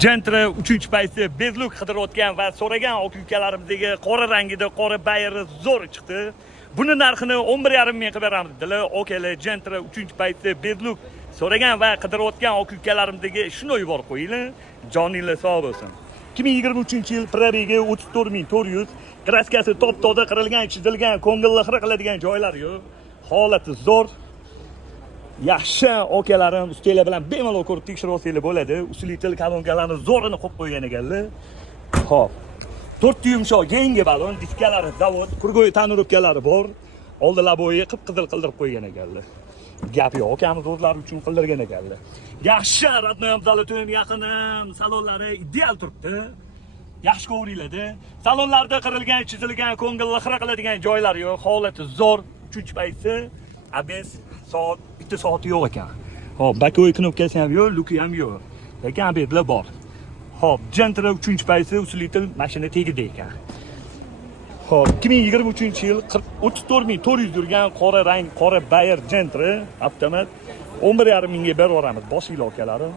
Gentra 3-payti bezluk qidirayotgan va so'ragan aka ukalarimizga qora rangida qora bayri zo'r chiqdi. Buni narxini 11,5 ming qilib beramiz dedilar. Okalar Gentra 3-payti bezluk so'ragan va qidirayotgan aka ukalarimizga shuni yuborib qo'yinglar. Joninglar sog' bo'lsin. 2023-yil probegi 34,400, kraskasi top-toza qirilgan, chizilgan, ko'ngilli xira qiladigan joylari yo'q. Holati zo'r. Yaxshi okalarim ustinglar bilan bemalol ko'rib tekshirib olsanglar bo'ladi. Uslitel kolonkalarni zo'rini qo'yib qo'ygan ekanlar. Xo'p. 4 yumshoq yangi balon, diskalari zavod, kurgo'y tonirovkalari bor. Oldi laboyi qip-qizil qildirib qo'ygan ekanlar. Gap yo'q, akamiz o'zlari uchun qildirgan ekanlar. Yaxshi, Radnoyam Zaloto'yim yaqinim, salonlari ideal turibdi. Yaxshi ko'ringlar-da. Salonlarda qirilgan, chizilgan, ko'ngilli xira qiladigan joylari yo'q. Holati zo'r, 3-payti. Abes soat, bitta soati yo'q ekan. Hop, bakoy knopkasi ham yo'q, luki ham yo'q. Lekin abedlar bor. Hop, Gentra 3-payti uslitel mashina tegida ekan. Hop, 2023-yil 34,400 yurgan qora rang, qora Bayer Gentra avtomat 11,5 mingga berib yuboramiz. Boshinglar akalarim.